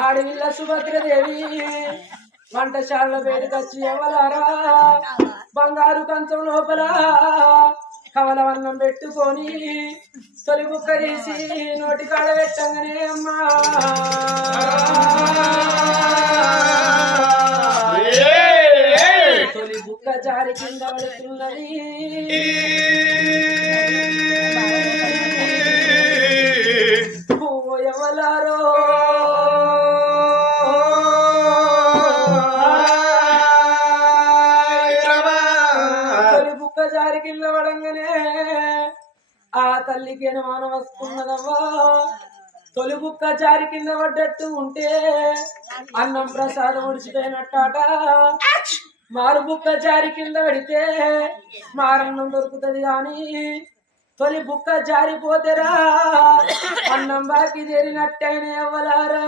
ఆడవిల్ల సుభద్రదేవి వంటశాలలో వేడికొచ్చి ఎవలారా బంగారు కంచం లోపల కవలవన్నం పెట్టుకొని తొలి బుక్క తీసి నోటి కాడ పెట్టంగానే అమ్మా తొలి బుక్క జారి కింద పడుతున్నది ఎవలారో తొలి బుక్క జారి కింద పడంగానే ఆ తల్లికి అనుమానం వస్తున్నదమ్మా తొలి బుక్క జారి కింద పడ్డట్టు ఉంటే అన్నం ప్రసాదం ఉడిచిపోయినట్టాట మారు బుక్క జారి కింద పడితే మారన్నం దొరుకుతుంది కానీ తొలి బుక్క జారిపోతేరా అన్నం బాకి చేరినట్టయినా ఎవ్వలారా